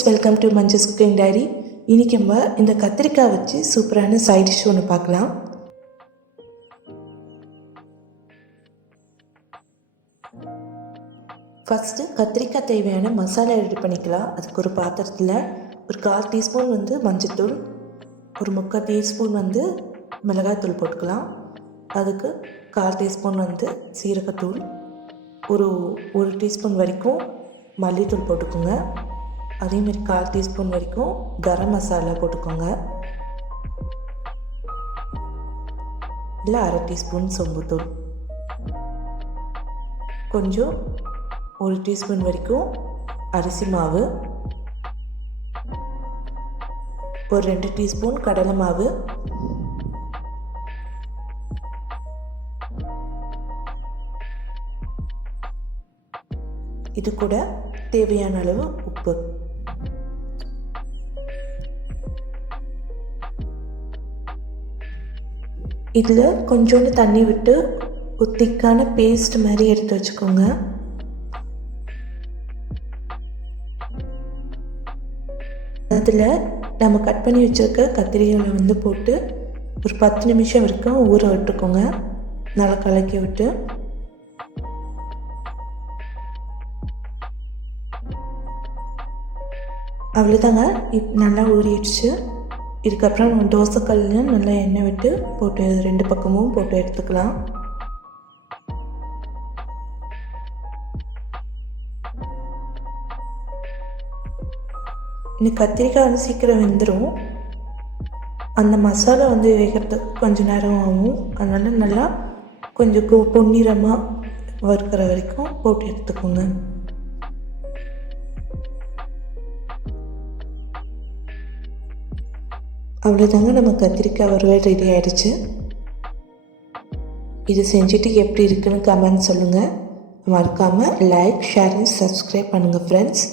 Friends, welcome to manjuscookingdiary. இன்றைக்கி நம்ம இந்த கத்திரிக்காய் வச்சு சூப்பரான சைட் டிஷ் ஒன்று பார்க்கலாம். ஃபஸ்ட்டு கத்திரிக்காய் தேவையான மசாலா ரெடி பண்ணிக்கலாம். அதுக்கு ஒரு பாத்திரத்தில் ஒரு 1/4 டீஸ்பூன் மஞ்சள்தூள், ஒரு 3/4 டீஸ்பூன் மிளகாய்த்தூள் போட்டுக்கலாம். அதுக்கு 1/4 டீஸ்பூன் சீரகத்தூள், ஒரு டீஸ்பூன் வரைக்கும் மல்லித்தூள் போட்டுக்கோங்க. அதேமாரி 1/4 டீஸ்பூன் வரைக்கும் கரம் மசாலா போட்டுக்கோங்க. இல்லை 1/2 டீஸ்பூன் சோம்புத்தூள், கொஞ்சம் 1 டீஸ்பூன் வரைக்கும் அரிசி மாவு, ஒரு 2 டீஸ்பூன் கடலை மாவு, இது கூட தேவையான அளவு உப்பு. இதில் கொஞ்சோண்டு தண்ணி விட்டு ஒரு திக்கான பேஸ்ட் மாதிரி எடுத்து வச்சுக்கோங்க. அதில் நம்ம கட் பண்ணி வச்சுருக்க கத்திரிக்காயை போட்டு ஒரு 10 நிமிஷம் வரைக்கும் ஊற விட்டுக்கோங்க. நல்லா கலக்கி விட்டு அவ்வளோதாங்க. நல்லா ஊறிடுச்சு. இதுக்கப்புறம் நம்ம தோசைக்கல்லில் நல்லா எண்ணெய் விட்டு போட்டு 2 பக்கமும் போட்டு எடுத்துக்கலாம். இந்த கத்திரிக்காய் சீக்கிரம் வெந்துடும். அந்த மசாலா வேகிறதுக்கு கொஞ்சம் நேரம் ஆகும். அதனால் நல்லா கொஞ்சம் பொன்னிறமாக வறுக்கிற வரைக்கும் போட்டு எடுத்துக்கோங்க. அவ்வளோதாங்க, நம்ம கத்திரிக்காய் வறுவல் ரெடி ஆகிடுச்சு. இது செஞ்சுட்டு எப்படி இருக்குன்னு கமெண்ட் சொல்லுங்கள். மறக்காமல் லைக், ஷேர் அண்ட் சப்ஸ்கிரைப் பண்ணுங்கள் ஃப்ரெண்ட்ஸ்.